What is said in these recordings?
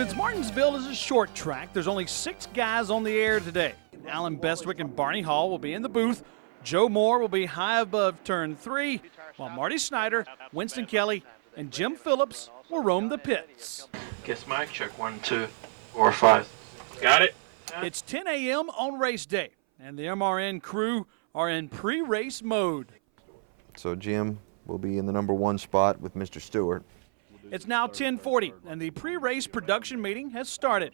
Since Martinsville is a short track, there's only 6 guys on the air today. Alan Bestwick and Barney Hall will be in the booth. Joe Moore will be high above turn 3, while Marty Snyder, Winston Kelly, and Jim Phillips will roam the pits. Guess mic check 1, 2, 4, 5. Got it? It's 10 a.m. on race day, and the MRN crew are in pre-race mode. So Jim will be in the number 1 spot with Mr. Stewart. It's now 10:40, and the pre-race production meeting has started.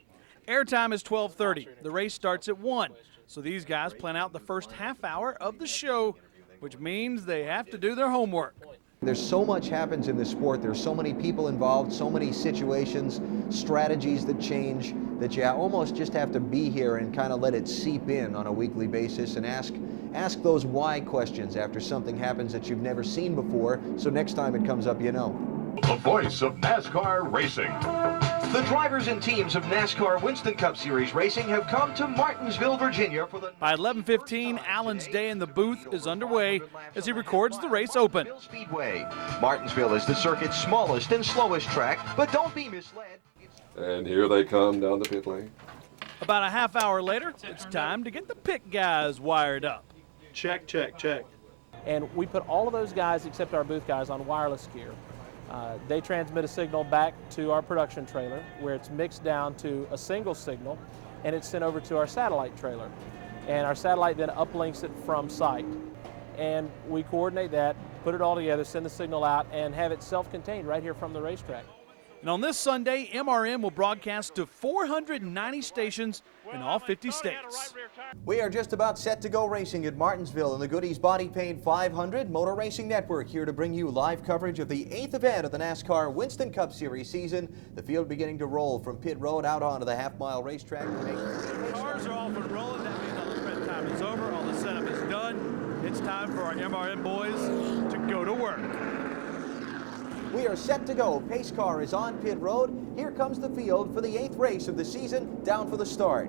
Airtime is 12:30. The race starts at 1, so these guys plan out the first half hour of the show, which means they have to do their homework. There's so much happens in this sport. There's so many people involved, so many situations, strategies that change, that you almost just have to be here and kind of let it seep in on a weekly basis and ask those why questions after something happens that you've never seen before, so next time it comes up, you know. The voice of NASCAR racing. The drivers and teams of NASCAR Winston Cup Series racing have come to Martinsville, Virginia for the... By 11:15, Allen's day in the booth is underway as he records the race open. Speedway. Martinsville is the circuit's smallest and slowest track, but don't be misled. And here they come down the pit lane. About a half hour later, it's time to get the pit guys wired up. Check, check, check. And we put all of those guys except our booth guys on wireless gear. They transmit a signal back to our production trailer where it's mixed down to a single signal, and it's sent over to our satellite trailer. And our satellite then uplinks it from site. And we coordinate that, put it all together, send the signal out, and have it self-contained right here from the racetrack. And on this Sunday, MRN will broadcast to 490 stations in all 50 states. We are just about set to go racing at Martinsville in the Goodies Body Paint 500 Motor Racing Network, here to bring you live coverage of the 8th event of the NASCAR Winston Cup Series season. The field beginning to roll from pit road out onto the half-mile racetrack. Cars are off and rolling. That means all the prep time is over. All the setup is done. It's time for our MRN boys to go to work. We are set to go. Pace car is on pit road. Here comes the field for the 8th race of the season, down for the start.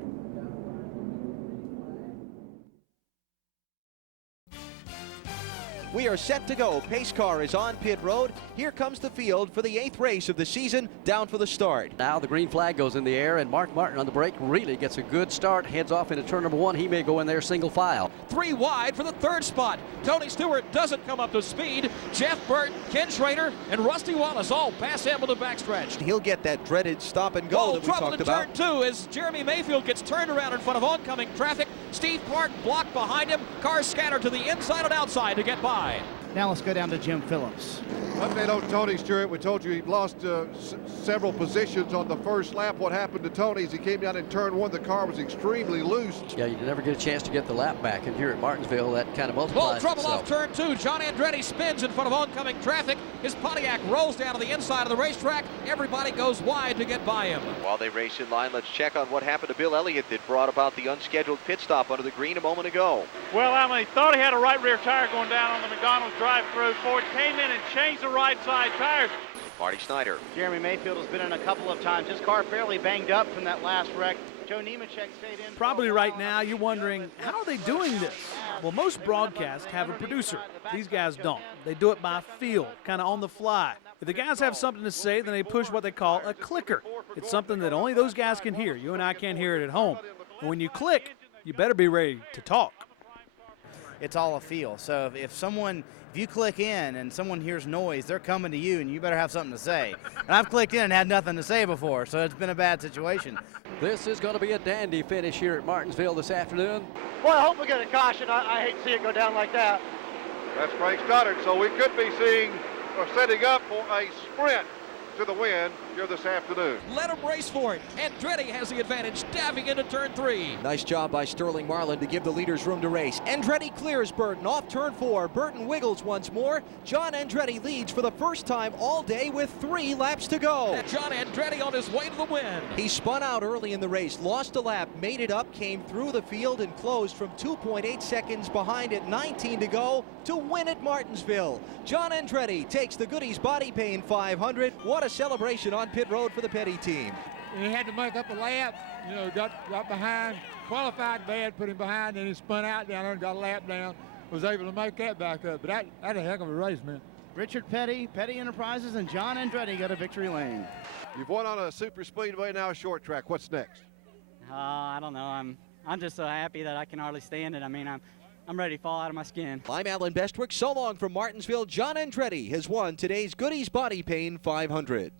We are set to go. Pace car is on pit road. Here comes the field for the 8th race of the season, down for the start. Now the green flag goes in the air, and Mark Martin on the brake really gets a good start, heads off into turn number 1. He may go in there single file. 3 wide for the 3rd spot. Tony Stewart doesn't come up to speed. Jeff Burton, Ken Schrader, and Rusty Wallace all pass him on the backstretch. He'll get that dreaded stop and go that we talked about. Trouble in turn 2 as Jeremy Mayfield gets turned around in front of oncoming traffic. Steve Clark blocked behind him. Cars scattered to the inside and outside to get by. Now let's go down to Jim Phillips. Update on Tony Stewart. We told you he lost several positions on the first lap. What happened to Tony is he came down in turn 1. The car was extremely loose. Yeah, you never get a chance to get the lap back. And here at Martinsville, that kind of multiplies trouble itself. off turn 2. John Andretti spins in front of oncoming traffic. His Pontiac rolls down to the inside of the racetrack. Everybody goes wide to get by him. While they race in line, let's check on what happened to Bill Elliott that brought about the unscheduled pit stop under the green a moment ago. Well, Alan, he thought he had a right rear tire going down on the McDonald's drive-through. Ford came in and changed the right side tires. Marty Snyder. Jeremy Mayfield has been in a couple of times. His car fairly banged up from that last wreck. Joe Nemechek stayed in. Probably right now you're wondering, how are they doing this? Well, most broadcasts have a producer. These guys don't. They do it by feel, kind of on the fly. If the guys have something to say, then they push what they call a clicker. It's something that only those guys can hear. You and I can't hear it at home. And when you click, you better be ready to talk. It's all a feel. So if you click in and someone hears noise, they're coming to you, and you better have something to say. And I've clicked in and had nothing to say before, so it's been a bad situation. This is going to be a dandy finish here at Martinsville this afternoon. Well, I hope we get a caution. I hate to see it go down like that. That's Frank Stoddard. So we could be seeing or setting up for a sprint to the win here this afternoon. Let him race for it. Andretti has the advantage, diving into turn 3. Nice job by Sterling Marlin to give the leaders room to race. Andretti clears Burton off turn 4. Burton wiggles once more. John Andretti leads for the first time all day with 3 laps to go. And John Andretti on his way to the win. He spun out early in the race, lost a lap, made it up, came through the field and closed from 2.8 seconds behind at 19 to go to win at Martinsville. John Andretti takes the Goodies Body Paint 500. What a celebration on pit road for the Petty team. He had to make up a lap, got behind, qualified bad, put him behind, then he spun out down there and got a lap down, was able to make that back up. But that's a heck of a race, man. Richard Petty, Petty Enterprises, and John Andretti go to victory lane. You've won on a super speedway, now a short track. What's next? I don't know. I'm just so happy that I can hardly stand it. I mean, I'm ready to fall out of my skin. I'm Alan Bestwick. So long from Martinsville. John Andretti has won today's Goodies Body Pain 500.